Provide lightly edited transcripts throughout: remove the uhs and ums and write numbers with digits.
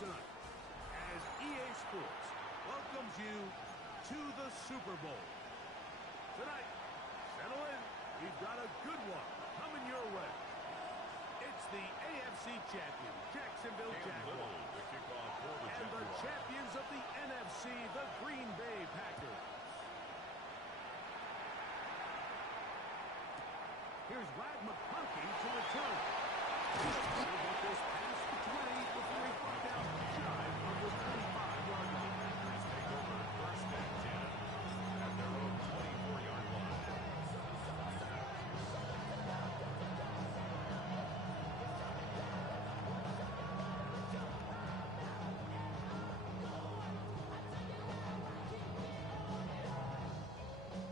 tonight as EA Sports welcomes you to the Super Bowl. Tonight, settle in. We've got a good one coming your way. It's the AFC champion, Jacksonville Jaguars, and the champions of the NFC, the Green Bay Packers. Here's Rad McConkey to return. He'll get this past the 20 before he brought down shy of the 25-yard line. Packers take over first and 10 at their own 24-yard line.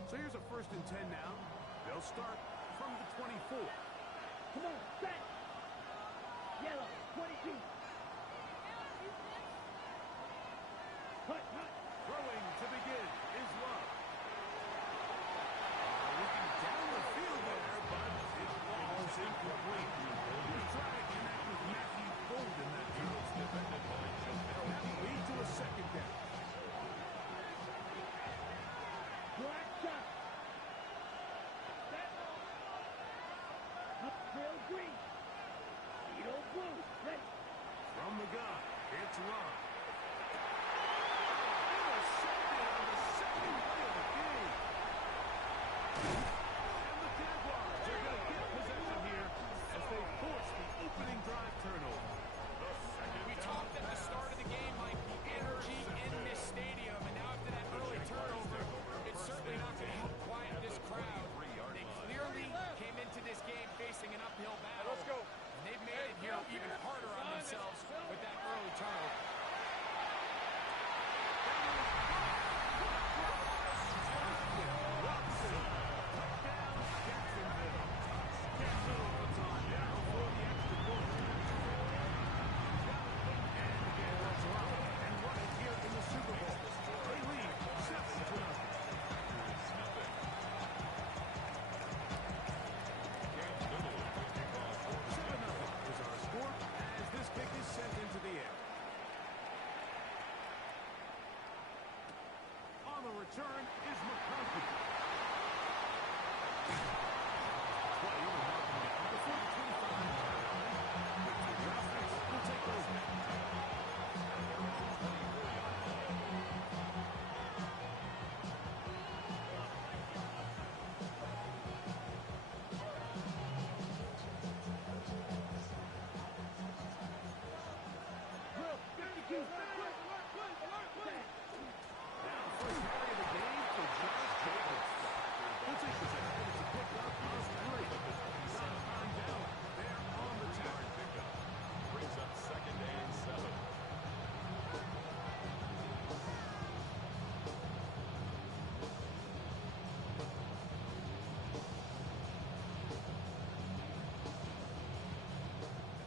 So here's a 1st and 10 now. They'll start from the 24. Come on, set. Yellow, 22. Hut. Throwing to begin is Love. Looking down the field there, but it falls incomplete. He's trying to connect with Matthew Bolden that time. Defended by They'll have to lead to a 2nd down. Black shot. Set. Up trail green. Edo blue. Ready. From the gun, it's Ron. Intercepted on the 2nd play of the game. And the Jaguars are going to get possession here as they force the opening drive turnover. We talked at the start of the game, Mike, the energy in this stadium, and now after that early turnover, it's certainly not going to help quiet this crowd. They clearly came into this game facing an uphill battle. Let's go. And they've made it here even harder on themselves with that early turnover. Watson, touchdown, Jacksonville. Jacksonville on time now for the extra point. And again, that's Ron. And running here in the Super Bowl. They lead 7-0. As this kick is sent into the air. On the return is McConkey. Play will mark him down before the 25-yard line. With the adjustments, we'll take over.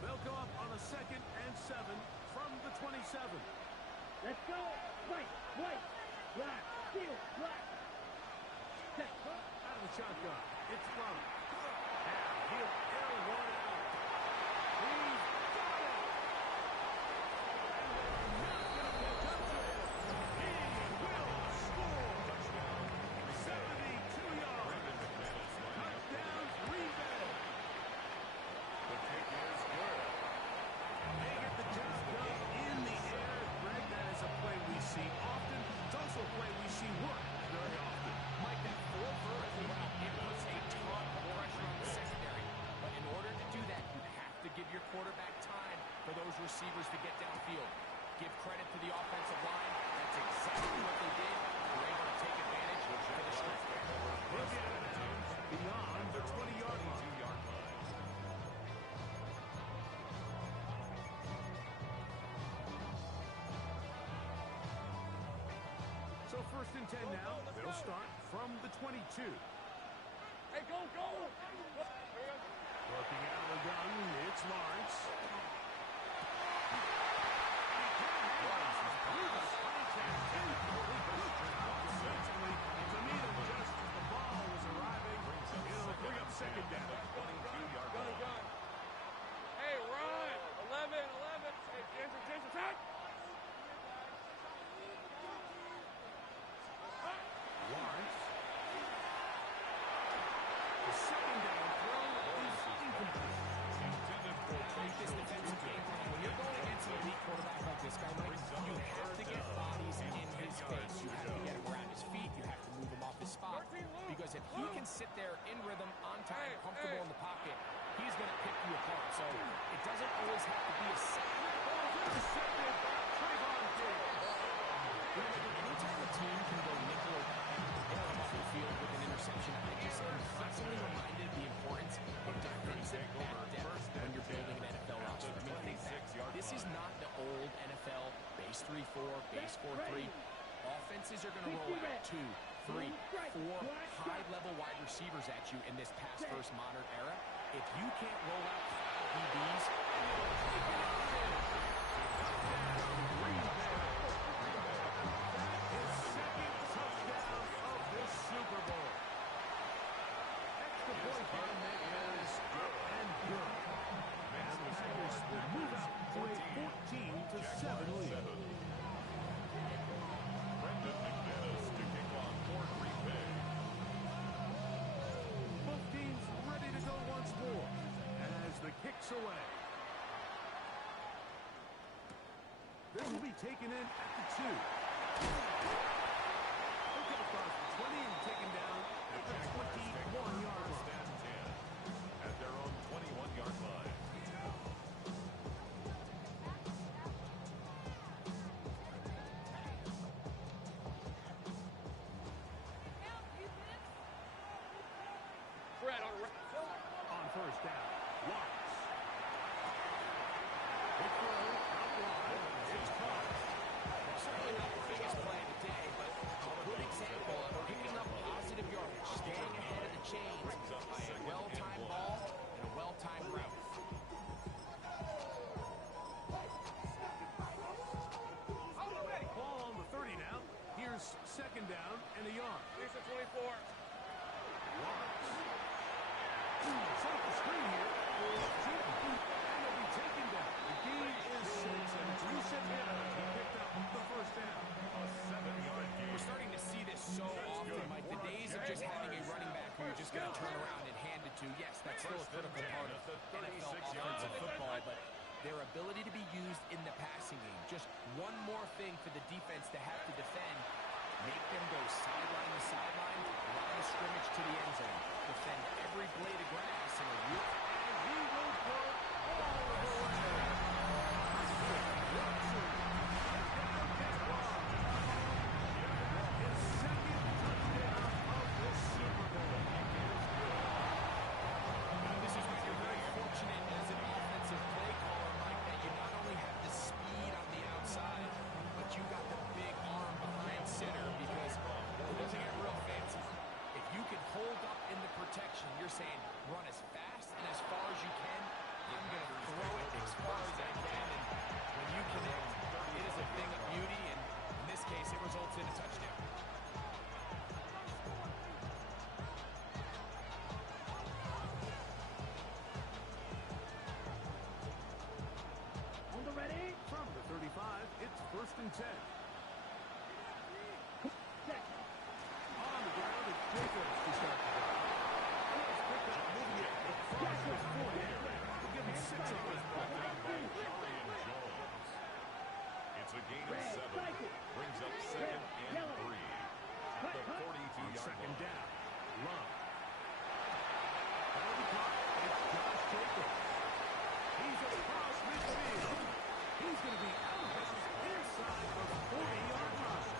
They'll go up on a 2nd and 7 from the 27. Let's go. White. Black. Steel. Black. Set. Out of the shotgun, it's Love. And he'll air one out. He's got it! And they're not going to touch it. He will score. Touchdown. 72 yards. Touchdown, Green Bay. The kick is good. They get the job done in the air. Greg, that is a play we see often. It's also a play we see work very often. Mike, that 4-vertical route, it puts a ton of pressure on the secondary. But in order to do that, you have to give your quarterback time for those receivers to get downfield. Give credit to the offensive line. That's exactly what they did. They're able to take advantage of the stretch there. He'll be out of bounds beyond the 20-yard line. So 1st and 10 now. They'll start from the 22. Hey, go. Working out of the gun, it's Lawrence. Defensively, to meet him just as the ball was arriving. It'll bring up 2nd down. 22-yard line. Hey, run. 11. Jason, attack! Lawrence. The second down throw is incomplete. Intended for Like this defensive game plan, when you're going against an elite quarterback like this guy, Mike, you have to get bodies in his face. You have to get him around his feet. You have to move him off his spot. Because if he can sit there in rhythm, on time, comfortable in the pocket, he's going to pick you apart. So it doesn't always have to be a sack. Intercepted by Trayvon Diggs. Anytime a team can go nickel or dime and come off the field with an interception, I just am constantly reminded of the importance of defensive back depth when you're building an NFL roster. I mean, think back. This is not the old NFL base 3-4, base 4-3. Offenses are going to roll out 2, 3, 4 high-level wide receivers at you in this pass-first modern era. If you can't roll out 5 DBs, Super Bowl. Extra point by Metcalf and good. And the Packers will move out to a 14-7 lead. Brendan McManus to kick off for Green Bay. Both teams ready to go once more as the kick's away. This will be taken in at the 2. He'll get across the 20 and taken down at the 21-yard line. At their own 21-yard line. Fred on On first down, Lawrence. The throw out wide. It's caught. certainly not the biggest play of the day, but a good example of picking up positive yardage, staying ahead of the chains by a well-timed ball and a well-timed route. Ball on the 30 now. Here's second down and a yard. Jason 24. Lawrence. Set up the screen here for Jordan. And they'll be taken down. The gain is 6, and it's Yusuf Evans who picked up the first down. A 7-yard gain. We're starting to see this so often, Mike. The days of just having a running back who you're just going to turn around and hand it to, yes, that's still a critical part of NFL offensive football, but their ability to be used in the passing game, just one more thing for the defense to have to defend, make them go sideline to sideline, line of scrimmage to the end zone, defend every blade of grass in a real, And he will go all the way. Watson. Touchdown, Kent Ross. His second touchdown of this Super Bowl. this is when you're very fortunate as an offensive play caller, Mike, that you not only have the speed on the outside, but you got the big arm behind center because it doesn't get real fancy. If you can hold up in the protection, you're saying run as fast and as far as you can. I'm going to throw it as far as I can, and when you connect, it is a thing of beauty, and in this case, it results in a touchdown. On the ready. From the 35, it's first and 10. Set. On the ground, it's Jacobs to start the drive. Let's pick up moving it across the 40. We'll give him 6 on this play. It's a gain of 7. Brings up 2nd and 3. At the 42-yard Second line. down, Love. That'll be caught. It's Josh Jacobs. He's across midfield. He's going to be out of bounds inside the 40-yard line.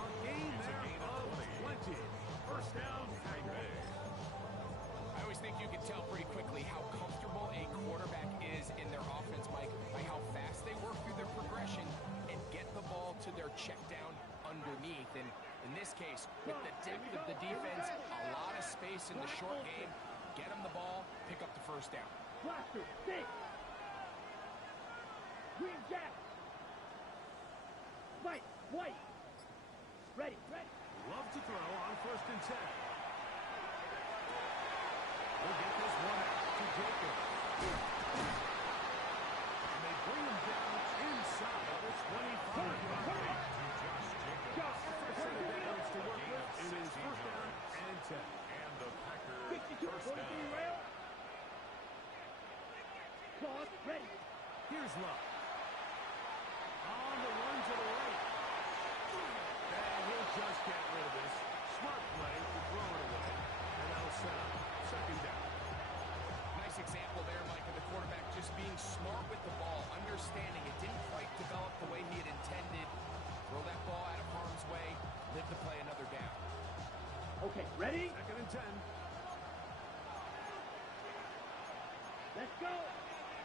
A gain there of 20. First down, Green Bay. I always think you can tell pretty quickly how comfortable a quarterback is in their offense, Mike, by how fast they work through their progression and get the ball to their check down underneath. And in this case, with the depth of the defense, a lot of space in the short game, get them the ball, pick up the first down. Blaster. Six. Green Jack. White. White. Ready. Ready. Love to throw on first and 10. We'll get this one out to Jacobs. And they bring Here's Love. On the run to the right. And he'll just get rid of this. Smart play to throw it away. And that'll set up second down. Nice example there, Mike, of the quarterback just being smart with the ball, understanding it didn't quite develop the way he had intended. Throw that ball out of harm's way, live to play another down. Okay, ready? Second and 10. Let's go.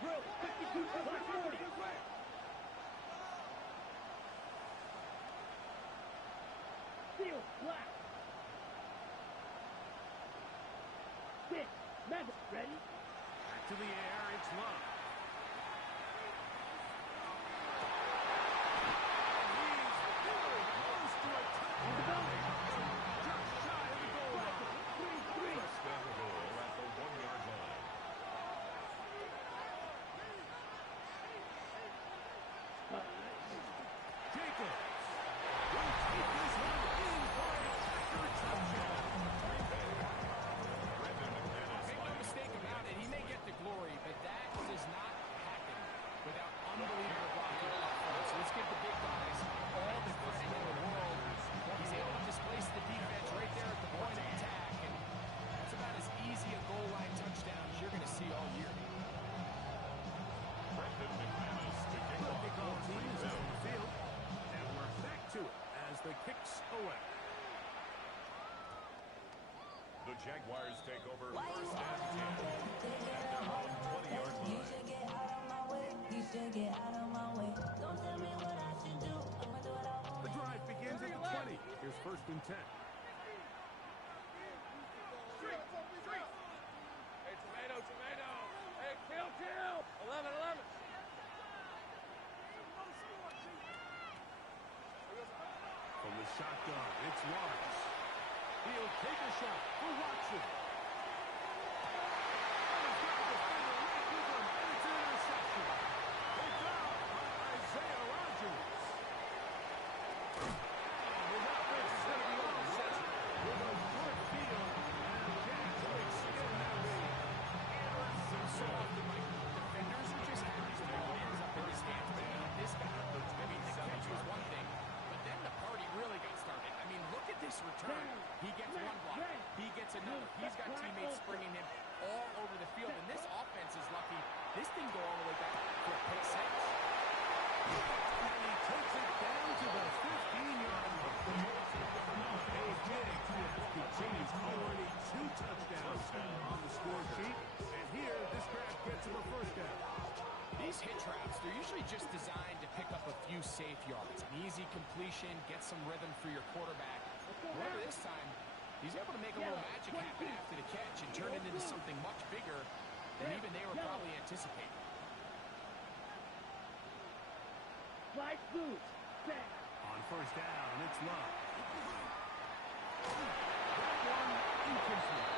Drill, 52, clock 40. Field, black. 6, Memphis, ready? Back to the air, it's Love. And he's very close to a touchdown. Just shy of the goal line. 3-3. First down goal at the 1-yard line. Jacobs will take this one in for a Packer touchdown. Brendan McManus. Make no mistake about it, he may get the glory, but that does not happen without unbelievable blocking up front. So let's give the big guys all the credit in the world. He's able to displace the defense right there at the point of attack, and that's about as easy a goal line touchdown as you're going to see all year. Brendan McManus to kick The off kickoff for team is Green on Bay. the field. And we're back to it as the kick's away. The Jaguars take over first and 10 at their own 20-yard line. The drive begins at the 20. Here's first and 10. Hey, tomato, tomato. Hey, kill, kill. 11, 11. From the shotgun, it's Lawrence. He'll take a shot for Watson. And he's got the defender right with him, and it's an interception. Picked out by Isaiah Rodgers. And his offense is going to be all set with a good field, and the Jags will extend that lead. So often, Mike, defenders are just happy to know what ends up in his hands. But this guy, I mean, the catch was one thing, but then the party really got started. I mean, look at this return. He gets one block. He gets another. He's got teammates springing him all over the field. And this offense is lucky. This thing go all the way back for a pick six. And he takes it down to the 15-yard line. A big hit continues already 2 touchdowns on the score sheet. And here, this grab gets him a first down. These hit traps, they're usually just designed to pick up a few safe yards. An easy completion, get some rhythm for your quarterback. However, this time, he's able to make a little magic happen after the catch and turn it into something much bigger than even they were probably anticipating. Flight boost. Set. On first down, it's Love. That one incomplete.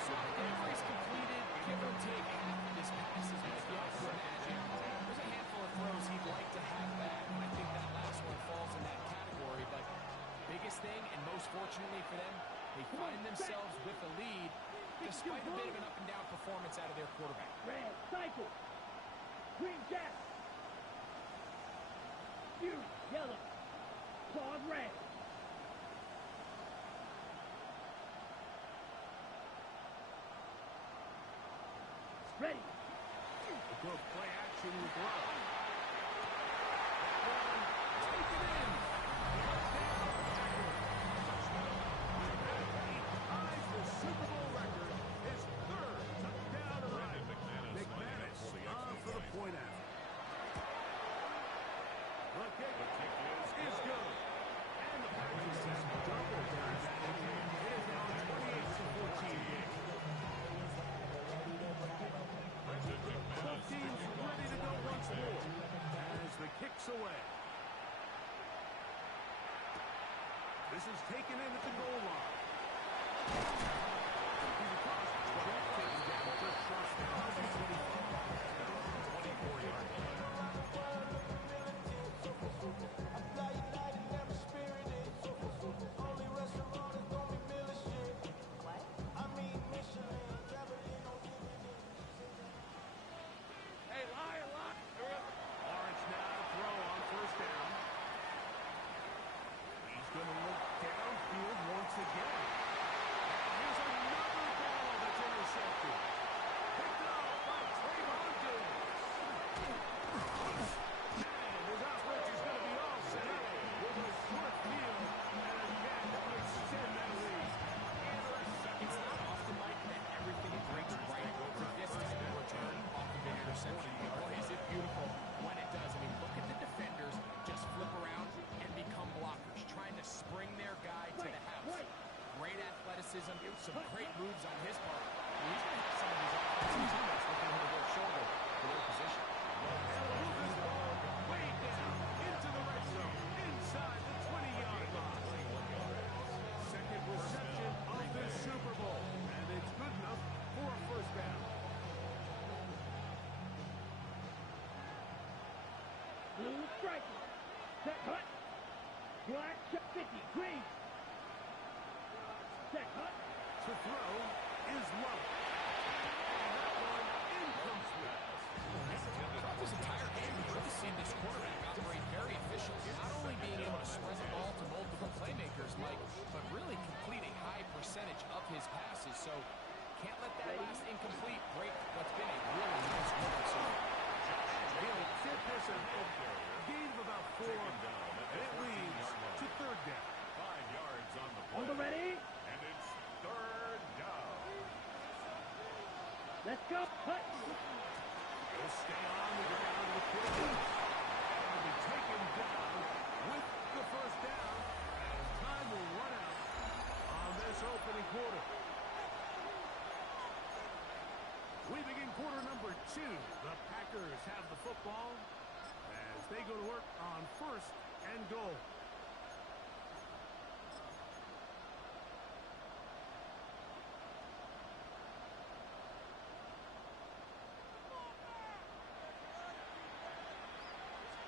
So the delivery's completed, give or take half of this pass is what you have to imagine. There's a handful of throws he'd like to have back, and I think that last one falls in that category. But biggest thing, and most fortunately for them, they find themselves with the lead despite a bit of an up-and-down performance out of their quarterback. Red, cycle. Green, jack. Fury, yellow. Claws, red. Ready. A good play action with Love. That one, take it in. Touchdown, Packers. He ties the Super Bowl record, his 3rd touchdown of the night. McManus on for the point after. The kick is good. And the Packers have doubled their advantage. It is now a 28-14 game. Both teams ready to go once more as the kick's away. This is taken in at the goal line. He's across, but that takes down just short of the 24-yard line. Hey, lion, lock moves on his part. He's going to have some of these offensive teammates looking over their shoulder for their position. They'll move this ball way down into the red zone, inside the 20-yard line. Second reception of this Super Bowl, and it's good enough for a first down. Blue striker. Set hut. Black shot 50. Green. Set hut. To throw is low. And that one incomplete. Throughout this entire game, we've really seen this quarterback operate very efficiently, not only being able to spread the ball to multiple playmakers, Mike, but really complete a high percentage of his passes. So can't let that last incomplete break what's been a really nice run. So He'll tip this ahead. Gain of about 4, and it leads to third down. 5 yards on the On the play. ready. And it's third down. Let's go. Hut. He'll stay on the ground with Williams. And will be taken down with the first down as time will run out on this opening quarter. We begin quarter number 2. The Packers have the football as they go to work on first and goal.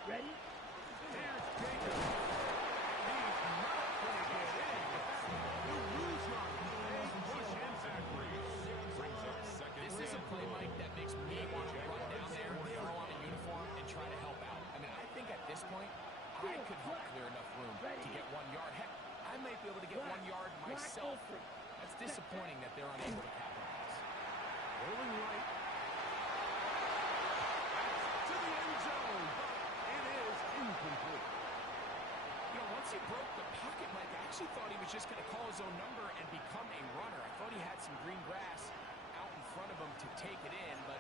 Ready. Here's Jacob. He's not going to get in. He'll lose on a push impact reach. Brings up second. this is a play, Mike, that makes me want to run down there, throw on a uniform, and try to help out. I mean, I think at this point, I could help clear enough room to get 1 yard. Heck, I might be able to get 1 yard myself. That's disappointing that they're unable to capitalize. Rolling right. To the end zone. It is incomplete. You know, once he broke the pocket, Mike, I actually thought he was just going to call his own number and become a runner. I thought he had some green grass out in front of him to take it in, but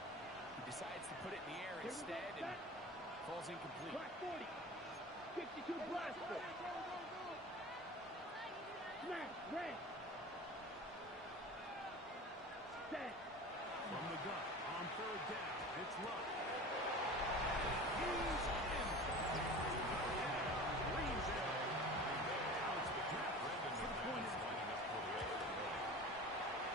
he decides to put it in the air instead and falls incomplete. Black 40. 52 blaster. Smash. Red. Set. From the gut on third down. It's Luck. He's in. Green's in. Now it's the cap. For the point is Lining up for the extra point.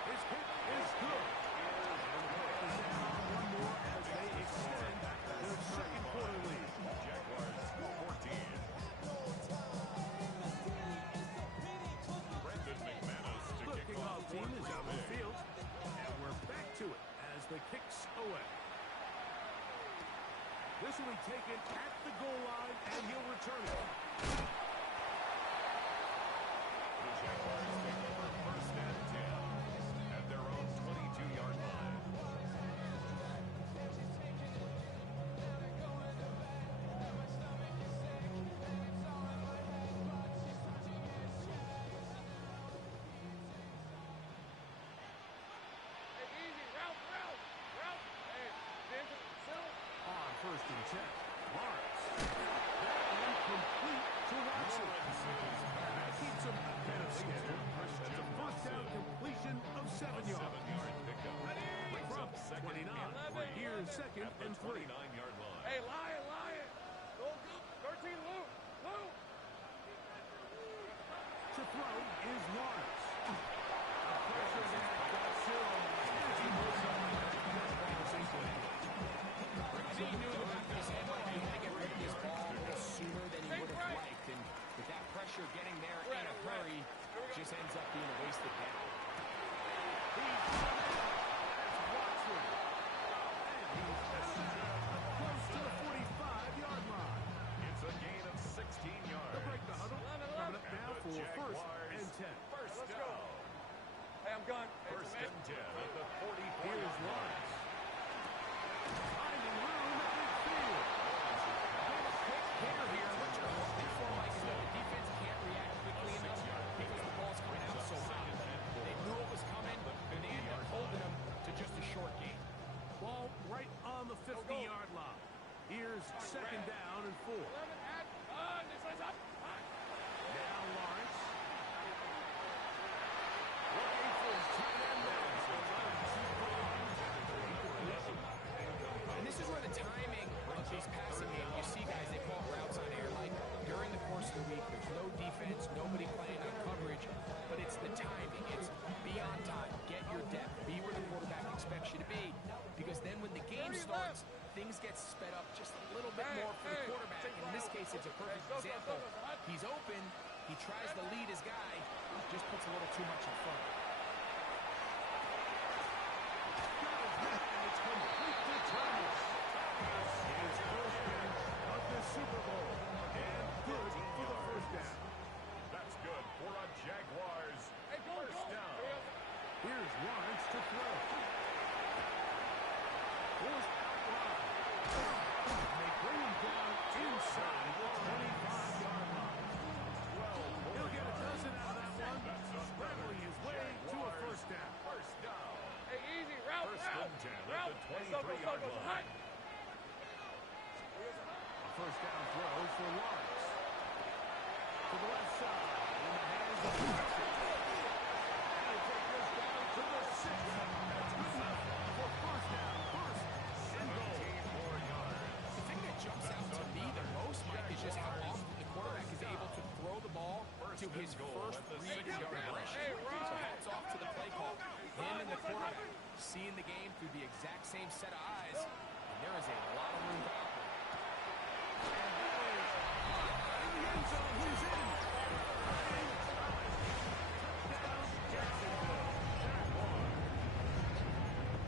his hit is good. And the Packers add on one more as they extend their second quarter lead. Jaguars 14. Brendan McManus to The kick kickoff off team is out on the big. field. And we're back to it as the kick's away. This will be taken at the goal line, and he'll return it. The Jaguars take over first and 10 at their own 22-yard line. Hey, easy. Route. Hey, Benjamin, settle. On first and 10, Lawrence. That one complete to Watson. That keeps him ahead of schedule. That's a first down completion of 7 yards. 7-yard pickup. Brings From up second 29, and 3 here's second at the and 3. 29-yard line. Hey, Lion. Go. 13, Luke. To throw is Lawrence. The pressure there got Cyril as he moves up. I think he knew in the back of his head, like, he had to get rid of this ball a little sooner than he would have liked. And with that pressure getting there in a hurry, just ends up being a wasted down. He's coming as Watson. And he's close to the 45-yard line. It's a gain of 16 yards. They'll break the huddle. Coming up now for first and 10. First Let's go. down. Hey, I'm gone. Hey, First man. and 10 at the 44. Here's Lawrence. Finding room at midfield. Quick hitter here, what you're hoping for, Mike, is that the defense can't react quickly enough because the ball's coming out so hot. They knew it was coming, and they ended up holding them to just a short gain. Ball right on the 50-yard line. Here's second down and 4. 11 at this is up. Now Lawrence. Looking for his tight end there. gets sped up just a little bit more for the quarterback. And in this case, it's a perfect example. He's open. He tries to lead his guy. Just puts a little too much in front. It's complete to Thomas. His first catch of the Super Bowl. And good for the first down. That's good for a Jaguars first down. Here's Lawrence to throw. Forced out wide. They bring him down inside the 25-yard line. He'll get a dozen out of that one, scrambling his way to a first down. First down. Hey, easy, route, First route. and 10 Route. at the Hey, go, 23-yard go, go, line. A first down throw for Lawrence. To the left side, in the hands of Jackson. He'll take this down to the 6. That's good enough for first down. First and goal. 4 yards. The thing that jumps out to me the most, Mike, is just how often the quarterback is able to throw the ball to his first read progression. So hats off to the play call. Him and the quarterback seeing the game through the exact same set of eyes, and there is a lot of room to operate. And that is in the end zone. He's in. Touchdown, Jacksonville.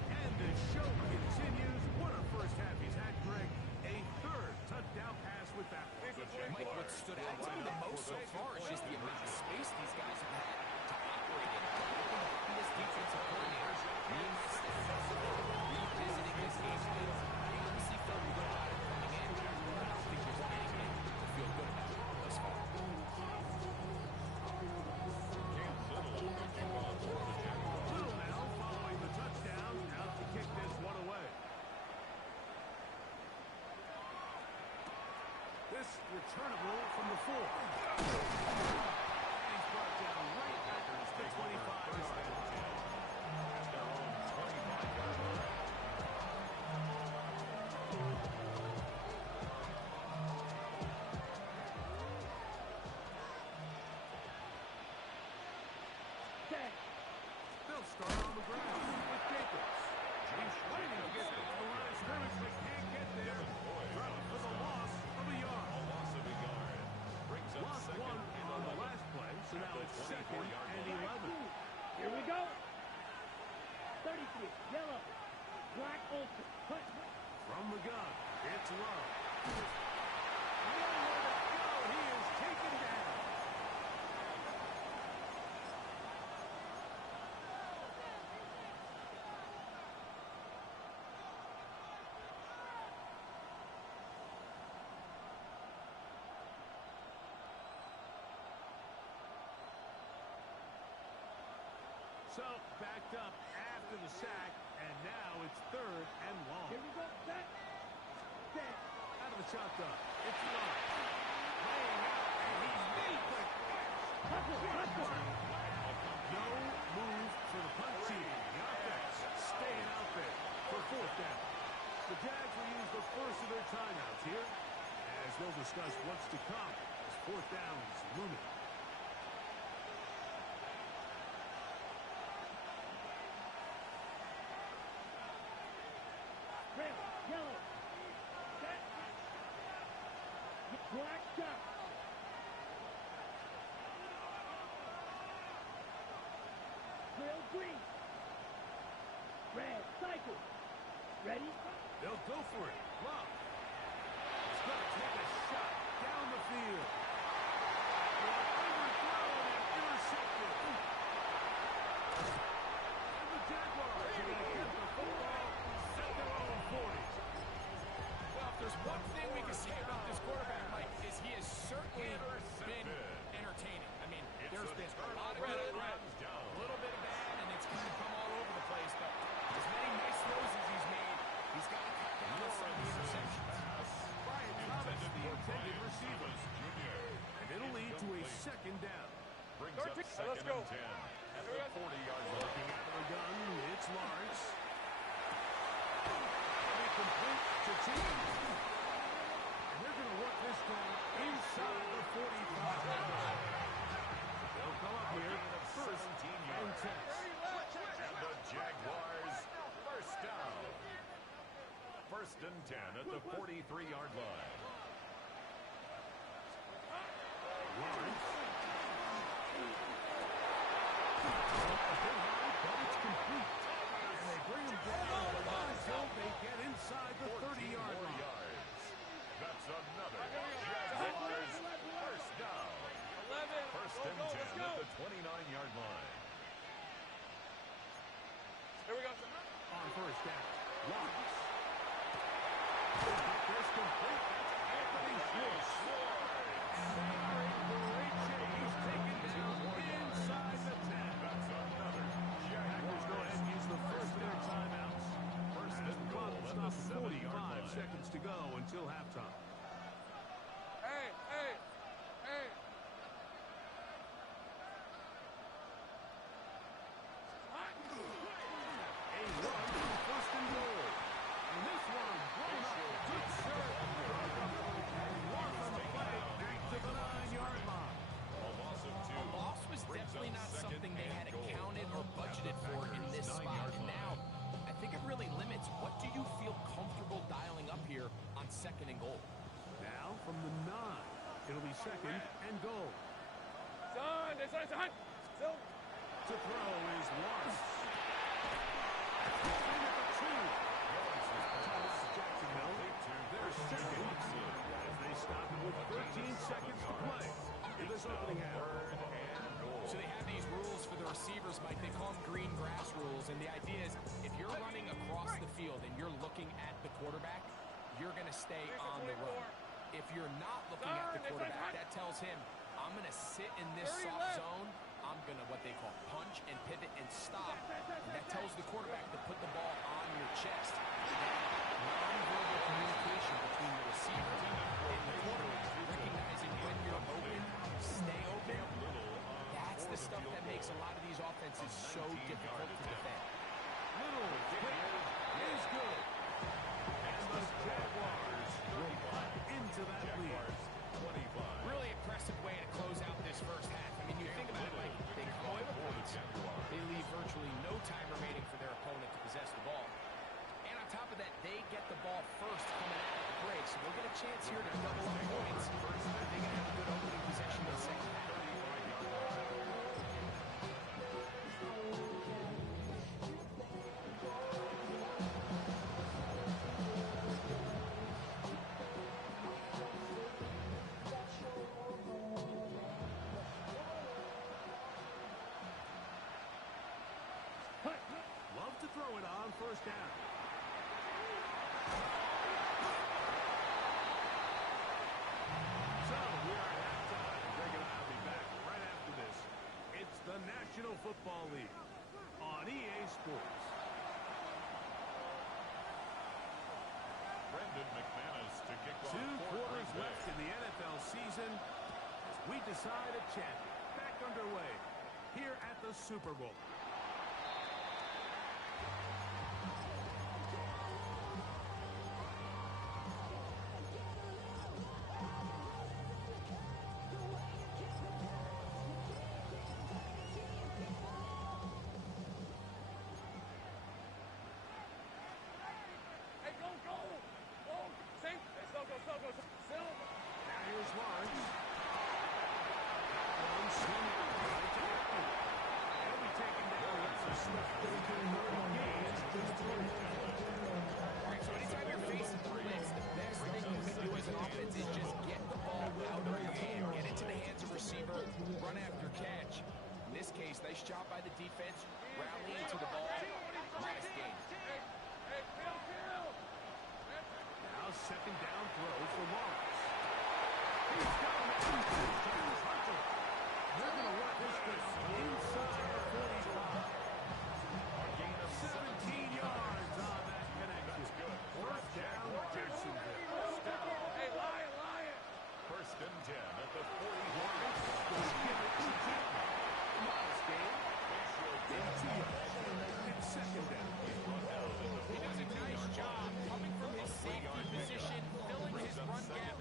And the show continues. What a first half he's had, Greg. A third touchdown pass with that one. Mike, what stood out to me the most so far is just the amount of space these guys have had to operate in. This defensive coordinator, me and my staff, revisiting this game plan. They obviously felt good about it coming in, but I don't think there's anything to feel good about thus far. Little now following the touchdown. Out to kick this one away. This returnable from the 4. And he's brought down right at the 25-yard line. Set. They'll start on the ground with Jacobs. He's fighting to get to the line of scrimmage, but can't get there. Dropped for the loss of a yard. Loss of a yard. Brings up Lost second one and on the 11. last play, so now it's second and 11. Here we go. 33. Yellow. Black ultra. Cut. From the gun, it's Love. Nowhere to go. He is taken down. So, backed up after the sack, and now it's third and long. Here we go. Set. Set. Out of the shotgun, it's Love. Laying out, and he's made the catch. No move for the punt team. The offense staying out there for fourth down. The Jags will use the first of their timeouts here, as they'll discuss what's to come as fourth down is looming. Red. Yellow. Set. Black shot. Grill green. Red. Cycle. Ready? They'll go for it. Love. He's going to take a shot down the field. Overthrown and intercepted. And the Jaguars are going to get the football, set their own 40. Well, if there's one thing we can say about this quarterback, Mike, is he has certainly been entertaining. I mean, there's been a lot of good, a little bit of bad, and it's kind of come all over the place. But as many nice throws as he's made, he's got to cut down on some of the interceptions. Brian Thomas, the intended receiver. And it'll lead to a second down. Brings up second Let's go. and 10 at the 40-yard line. Looking out of the gun, it's Lawrence. And a complete to team. And they're going to work this down inside the 45. They'll come up here first 17 and yards. 10. And the Jaguars first down. First First and 10 at the 43-yard line. Lawrence. But it's complete. And they bring him down until they get inside the 30-yard line. That's another Jaguars first down. 11. First and 10 at the 29-yard line. Here we go. On first down, Lawrence. First complete. That's Anthony Schwartz. And they are in great shape. He's taken down inside the 10. That's another Packers go ahead and use the first of their timeouts. First As and the clock goal at stops the 70-yard 45 line. seconds to go until halftime. Hey, hey, hey. A run on first and goal. And this one blown up. Good serve. One on the play. Back to the 9-yard line. A loss of 2. A loss was brings definitely up not second something they and had goal. accounted or budgeted for in this spot. 9-yard And line. now, I think it really limits what do you feel comfortable dialing up here on second and goal. Now from the 9. It'll be second and goal. Son, this one, son. Still. To throw is Lawrence. In at the 2. Timeout Jacksonville. They're second. As they stop it with 13 seconds to play in this opening half. So they have these rules for the receivers, Mike. They call them green grass rules. And the idea is if you're running across the field and you're looking at the quarterback, you're going to stay on the run. If you're not looking at the quarterback, that tells him, I'm going to sit in this soft zone. I'm going to what they call punch and pivot and stop. And that tells the quarterback to put the ball on your chest. Non-verbal communication between the receiver and the quarterback, recognizing when you're open, stay open. That's the stuff that makes a lot of these offenses so difficult to defend. Little quick is good. And the Jaguars will cut into that lead. Really impressive way to close out this first half. I mean, you think about it, like, they come away with points. They leave virtually no time remaining for their opponent to possess the ball. And on top of that, they get the ball first coming out of the break. So they'll get a chance here to double up points. They can have a good opening possession in the second half. Love to throw it on first down. So we are at halftime. Greg and I will be back right after this. It's the National Football League on EA Sports. Brendan McManus to kick off 2 quarters Green Bay. left in the NFL season as we decide a champion. Back underway here at the Super Bowl. Hey, go, go. Go. Sing. Hey, still go, still go. Still. Now here's Lawrence. One swing out right to Apple. He'll be taken down. That's a stuff that he can gains just 3. All right, so anytime you're facing the blitz, the best thing you can do as an offense is just get the ball out of your hand, get it to the hands of receiver, run after catch. In this case, nice job by the defense, rallying to the ball, last game. Hey, kill. Now second down throw for Lawrence. He's got him at 2. Hunter. They're going to work this thing inside the 45. A gain of 17 yards on that connection. First down, Jacksonville. Hey, Lion. First and 10 at the 40. Lawrence will give it to Chapman. Miles game. It's second down. He does a nice job coming from his safety position, filling his run gap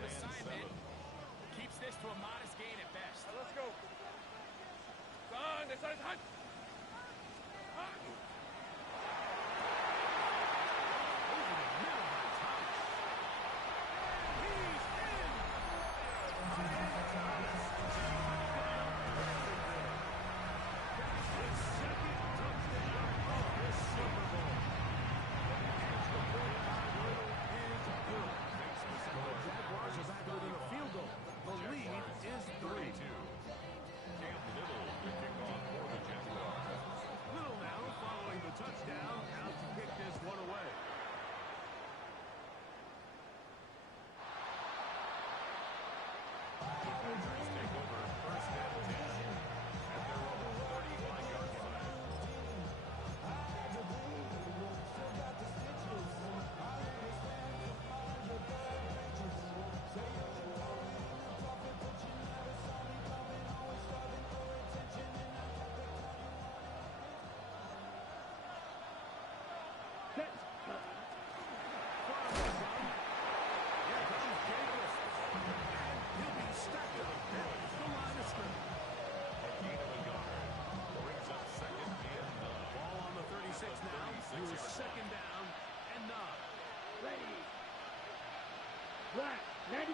95.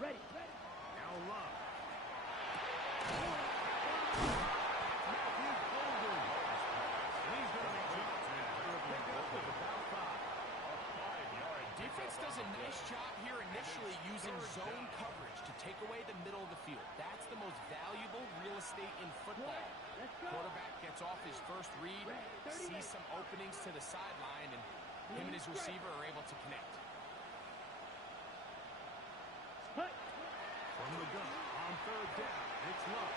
Ready. Now Love. Matthew Golden. And he's going to make it for a pickup of about 5. A 5-yard Defense does a nice job here initially using zone coverage to take away the middle of the field. That's the most valuable real estate in football. Quarterback gets off his first read, sees some openings to the sideline, and him and his receiver are able to connect. From the gun on 3rd down, it's Love.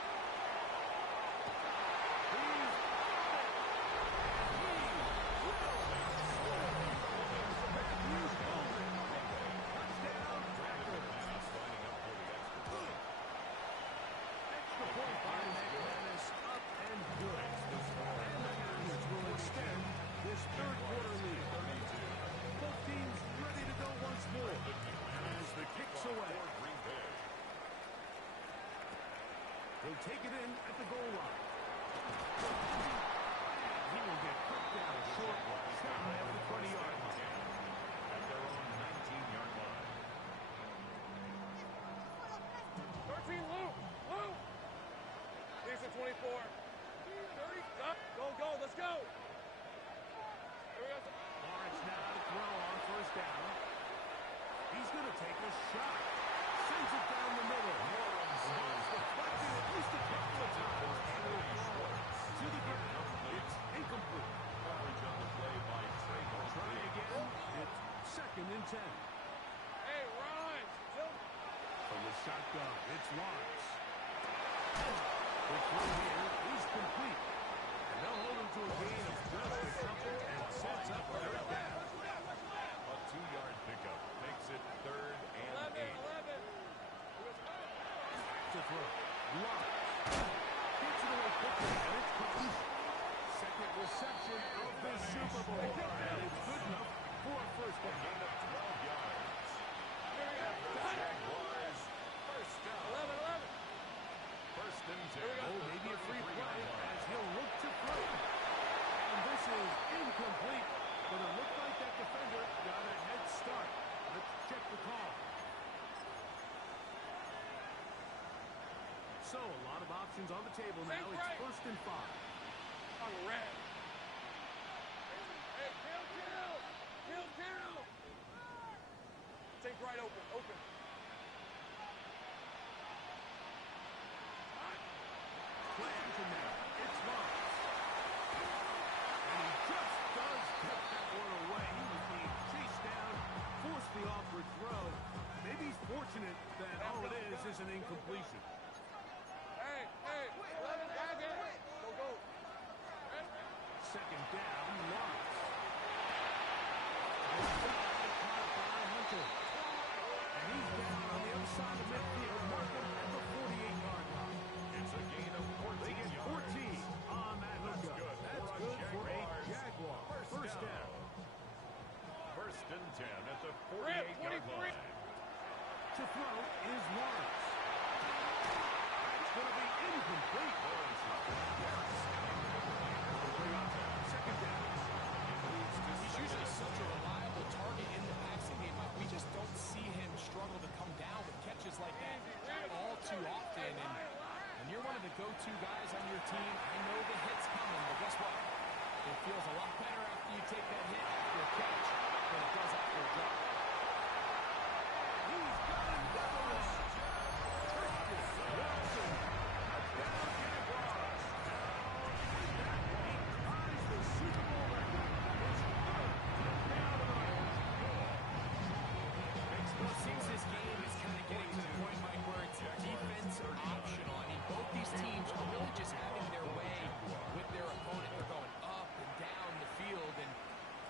Extra point by McManus, up and good. And the Mariners will extend this 3rd quarter lead. Both teams ready to go once more as the kick's away. He'll take it in at the goal line. He will get put down short, shy of the 20-yard line. At their own 19-yard line. 13, Luke. Luke. Here's the 24. 30. Stop. Go. Let's go. Here we go. Lawrence now to throw on 1st down. He's going to take a shot. Sends it down the middle. Deflected at least a couple of times. To the ground. It's incomplete. Coverage on the play by Trey. Try again. It's 2nd and 10. Hey, Ryan. From the shotgun, it's Lawrence. The throw here is complete. And they'll hold him to a gain of just a couple and sets up 3rd down. A 2-yard pickup makes it 3rd and 8. 11. To throw. Lawrence. Gets it away quickly, and it's complete. 2nd reception of the Super Bowl. And it's good enough for a 1st down. Gain of 12 yards. Jaguars, 1st down. 11. 1st and 10. Oh, maybe a free play as he'll look to throw. And this is incomplete. But it looked like that defender got a head start. Let's check the call. So, a lot of options on the table now. It's 1st and 5. On red. Hey, kill. Take right open. Play action now. It's Lawrence. And he just does put that one away. He was being chased down, forced the awkward throw. Maybe he's fortunate that all it is an incompletion. Hey, 11, Agate. Go. 2nd down, Lawrence. Caught by Hunter. And he's down on the other side of midfield. Mark him at the 48-yard line. It's a gain of 14 They get 14 on that hookup. That's good for a Jaguar. 1st down. 1st and 10 at the 48-yard line. To throw is Lawrence. That's going to be incomplete. Second down. He's usually such a reliable target in the passing game, but we just don't see him struggle to come down with catches like that all too often. And when you're one of the go-to guys on your team, I know the hit's coming, but guess what? It feels a lot better after you take that hit after a catch than it does after a drop. He's got another one. Wilson. Touchdown, Jaguars. Ties the Super Bowl record. His 3rd touchdown of the night. Well, it seems this game is kind of getting to the point, Mike, where it's defense optional. I mean, both these teams are really just having their way with their opponent. They're going up and down the field, and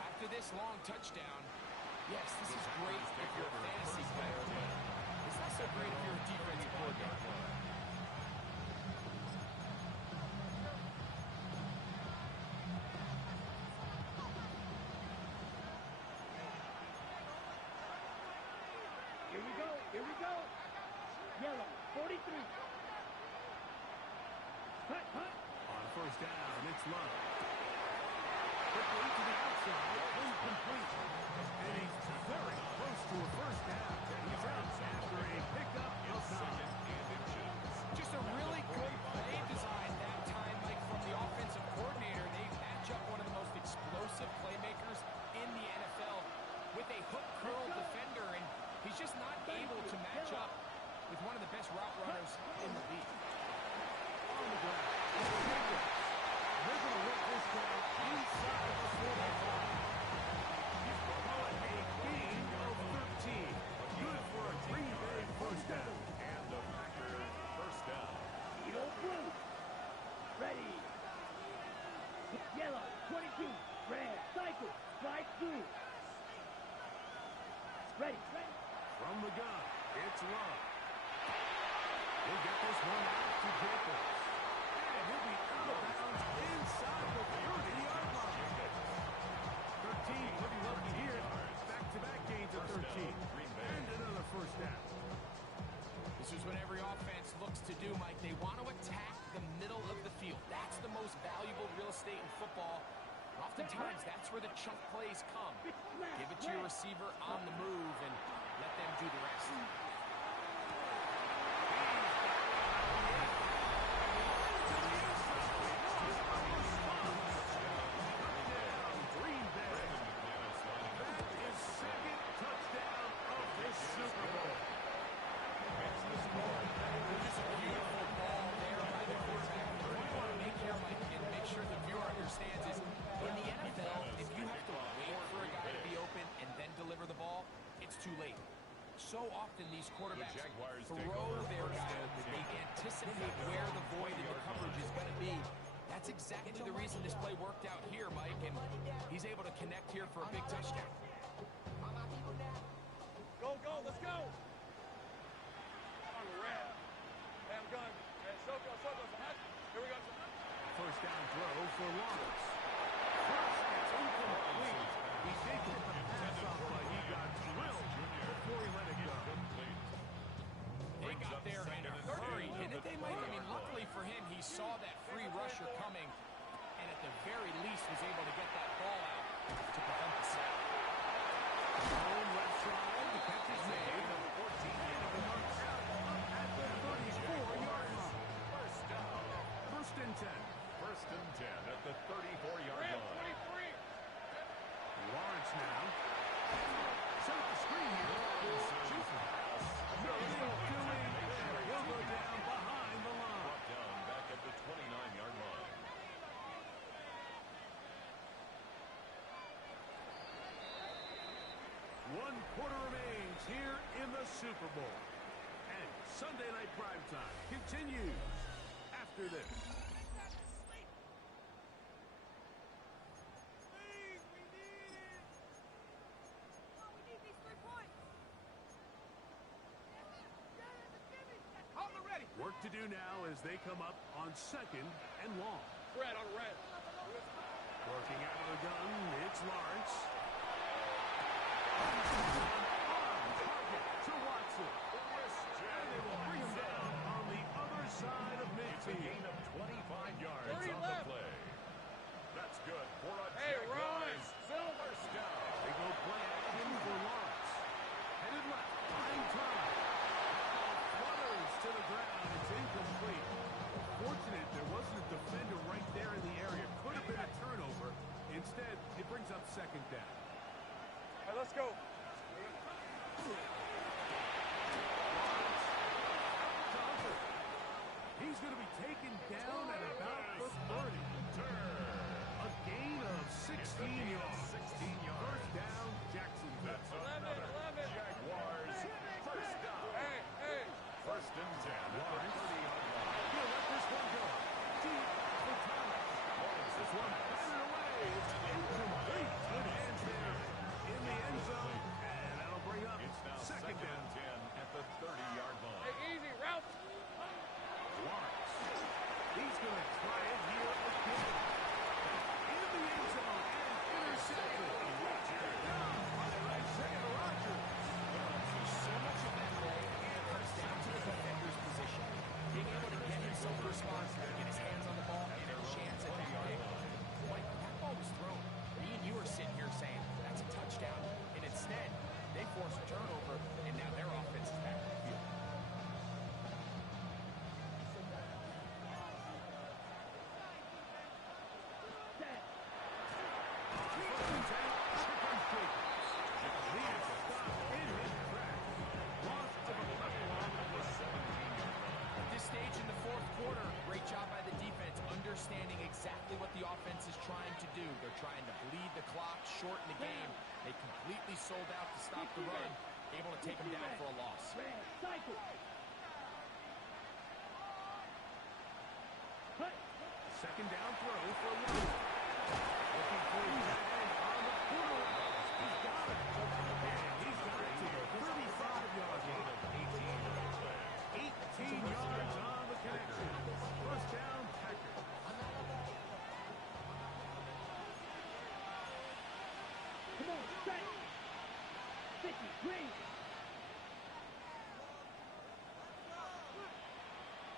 after this long touchdown, yes, this is great if you're a fantasy player, but it's not so great if you're a defensive coordinator. Here we go. Yellow, 43. Hut. On first down. It's Love. Quickly to the outside, incomplete. And he's very close to a first down. He's out after a pickup of 9. Just a really good play design that time, Mike, from the offensive coordinator. They match up one of the most explosive playmakers in the NFL with a hook curl defender, and he's just not able to match up with one of the best route runners in the league. On the ground. They're going to work this guy inside the 45. He's call it a gain of 13. Good for a Green Bay first down. And the Packers first down. Yellow blue. Ready. Yellow, 22. Red, cycle. Slide through. Ready. From the gun, it's Love. He'll get this one out to Jacobs. And he'll be out of bounds inside the 30-yard line. 13, pretty lucky here. Back-to-back gains of 13. And another first down. This is what every offense looks to do, Mike. They want to attack the middle of the field. That's the most valuable real estate in football. And oftentimes, that's where the chunk plays come. Give it to your receiver on the move and let them do the rest. Green Bay. That is second touchdown of this Super Bowl. Just a beautiful ball there by the quarterback. What we want to make here, Mike, and make sure the viewer understands is, in the NFL, if you have to wait for a guy to be open and then deliver the ball, it's too late. So often these quarterbacks throw their guy. They anticipate where the void in the coverage is going to be. That's exactly the reason this play worked out here, Mike, and he's able to connect here for a big touchdown. Go, let's go. On the red. Have gun. And Soko. Here we go. First down throw for Lawrence. First, it's incomplete. He did get the pass off, but he got drilled before he let it go. They got there in a hurry, didn't they, Mike? I mean, luckily for him, he saw that free rusher coming, and at the very least was able to get that ball out to prevent the sack. Home left side, the catch is made. 14 and the marks out up at the 34-yard line. First down. First and 10. First and 10 at the 34-yard Red, line. 23. Lawrence now. Set up the screen here for Chisholm. Nothing doing there. He'll go down behind the line. Brought down back at the 29-yard line. One quarter remains here in the Super Bowl. And Sunday Night Primetime continues after this. Work to do now as they come up on second and long. Red on red. Working out of the gun, it's Lawrence. Target to Watson. And they will bring him down on the other side of It's a midfield. gain of 25 yards 30 on left. the play. That's good for a Hey, Jaguars Rollins. first down. They go play action for Lawrence. Headed left, fine time. Flutters to the ground. It's incomplete. Fortunate there wasn't a defender right there in the area. Could have been a turnover. Instead, it brings up second down. All right, let's go. He's going to be taken down at about the 30. A gain of 16 yards. 16 yards. First down, Jacksonville. That's another 11. Jaguars first down. Hey. First and 10 at the 30-yard line. He'll let this one go. Deep for Thomas. This one batted away. It's incomplete. Good hands there in the end zone. And that'll bring up It's now second down. and 10 at the 30-yard line. Hey, easy. Route. Lawrence. He's going to try it here again. In the end zone and exactly what the offense is trying to do. They're trying to bleed the clock, shorten the game. They completely sold out to stop the run, able to take them down for a loss. Cycle. Second down throw for one. Looking for his tight end on the corner. He's got it. And he's got it to the 35-yard line. 18 yards on the connection. First down, Packers. Come on, set. 50, green.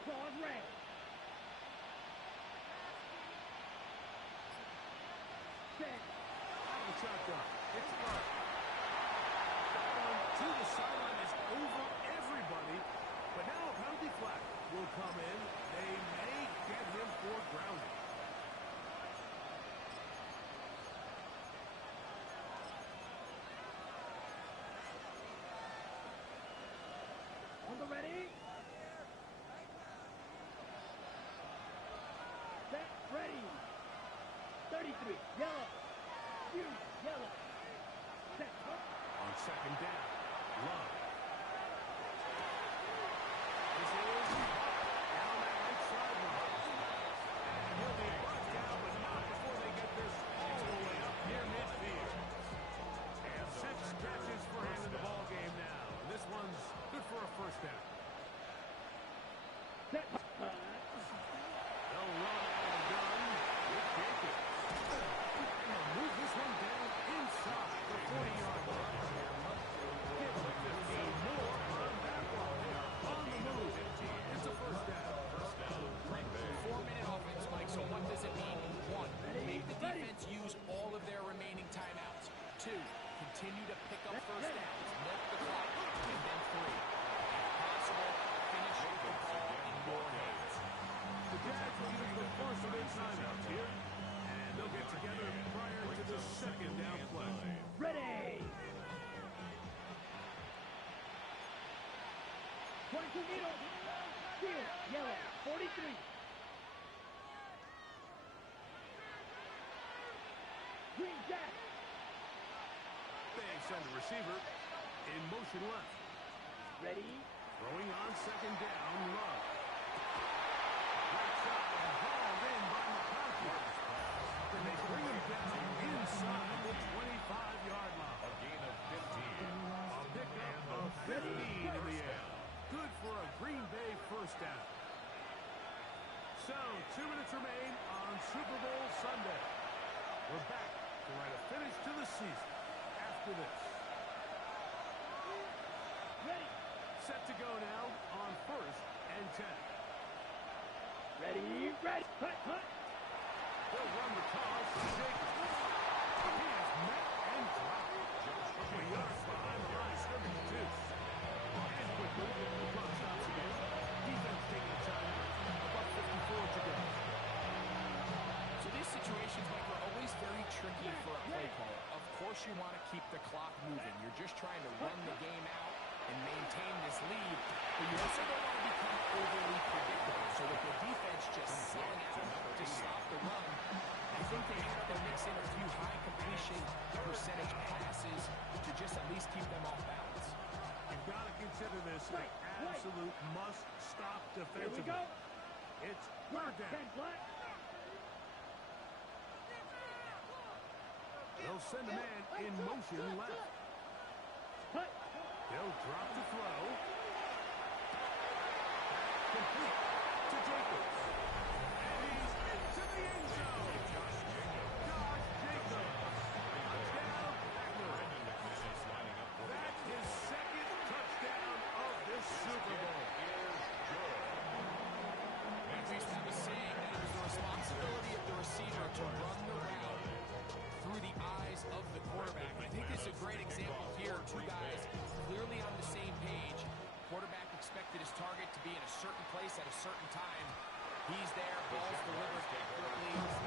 Claws red. Set. Out of the shotgun. It's left. That one to the sideline is over everybody. But now a penalty flag will come in. They may get him for grounding. On the ready. Set, ready. 33, yellow. Huge, yellow. Set, On second down, Love. This is down that right sideline. And he'll be brought down, but not before they get this all the way up near midfield. And 6 catches for him in the ball game now. And this one's good for a first down. set. They'll run out of gun with Jenkins. And they'll move this one down inside the 40-yard line. Give them 15 more on that one. On the move. It's a first down. 4-minute offense, Mike, so what does it mean? 1, make the defense use all of their remaining timeouts. 2, continue to pick up first downs, milk the clock. And then 3, if possible, finish the ball in your hands. The Jags will use the first of their timeouts here. And they'll get together prior to the second down play. Ready. 22 needle. Field, yellow. 43. Green jack. They send the receiver in motion left. Ready. Throwing on second down, Love. Right side and hauled in by McConkey. And they bring him down inside the 25-yard line. A gain of 15. A pickup of 15 in the air. Good for a Green Bay first down. So, 2 minutes remain on Super Bowl Sunday. We're back to write a finish to the season after this. Ready. Set to go now on 1st and 10. Ready. Ready. Hut, hut. They'll run the toss to Jacobs. He is met and dropped. 20 yards behind the line of scrimmage, too. And quickly, the clock stops again. Defense taking a timeout. About 54 to go. So these situations, Mike, are always very tricky for a play caller. Of course you want to keep the clock moving. You're just trying to run the game out and maintain this lead, but you also don't want to become overly predictable. So with the defense just selling out to stop the run, I think they have to mix in a few high completion percentage passes to just at least keep them off balance. You've got to consider this an absolute must-stop Here we defensively. go. It's third down. 10 flat. They'll send a man in motion left. Hut. They'll drop the throw. Complete to Jacobs. And he's into the end zone. Josh Jacobs. Touchdown, Packers. That's his second touchdown of this Super Bowl. Patriots have a saying that it is the responsibility of the receiver to run the route through the eyes of the quarterback. I think this is a great example here. 2 guys clearly on the same page. Quarterback expected his target to be in a certain place at a certain time. He's there, ball's delivered accurately.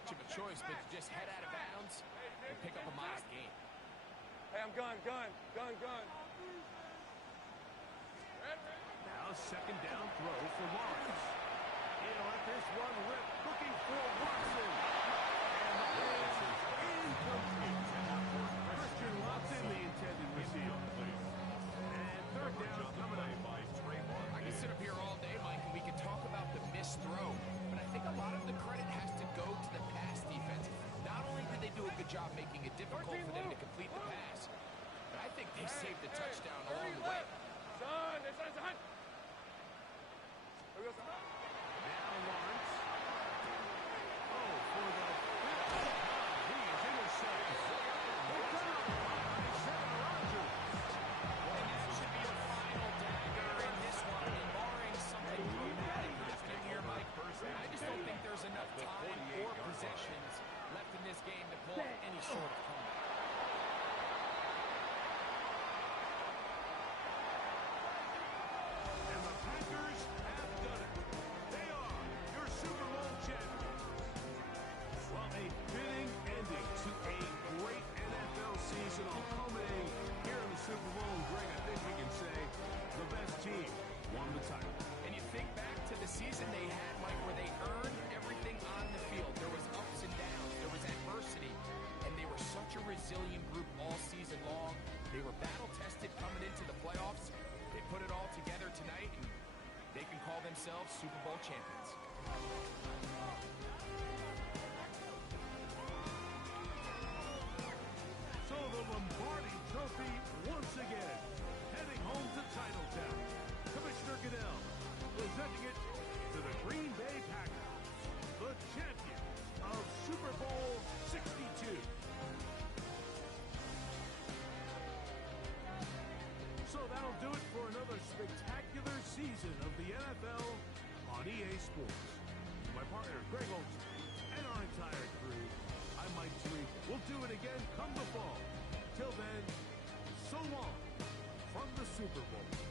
much of a choice but to just head out of bounds and pick up a modest gain. Hey, I'm gun. Now second down throw for Lawrence. He'll let this one rip, looking for Watson. And the pass is incomplete. Christian Watson, the intended receiver. And third down coming up. I can sit up here all day, Mike, and we can talk about the missed throw, but I think a lot of the credit has to go to the pass defense. Not only did they do a good job making it difficult for them to complete the pass, but I think they saved the touchdown along the way. Son. Here we go, son. Now Lawrence. Oh, for the fifth. He is intercepted. Touchdown by Sarah Rodgers. And that should be the final dagger in this one. And barring something dramatic happening here, Mike, I just don't think there's enough time or possessions left in this game to pull off any sort of comeback. And the Packers have done it. They are your Super Bowl champions. Well, a fitting ending to a great NFL season, all culminating here in the Super Bowl. And Greg, I think we can say the best team won the title. And you think back to the season they had, Mike, where they earned everything on the field. There was ups and downs. There was adversity. And they were such a resilient group all season long. They were battle-tested coming into the playoffs. They put it all together tonight, and they can call themselves Super Bowl champions. So the Lombardi Trophy once again heading home to Titletown. Commissioner Goodell presenting it to the Green Bay Packers, the champions of Super Bowl 62. So that'll do it for another spectacular season of the NFL on EA Sports. My partner, Greg Olsen, and our entire crew, I'm Mike Tariq. We'll do it again come the fall. Till then, so long from the Super Bowl.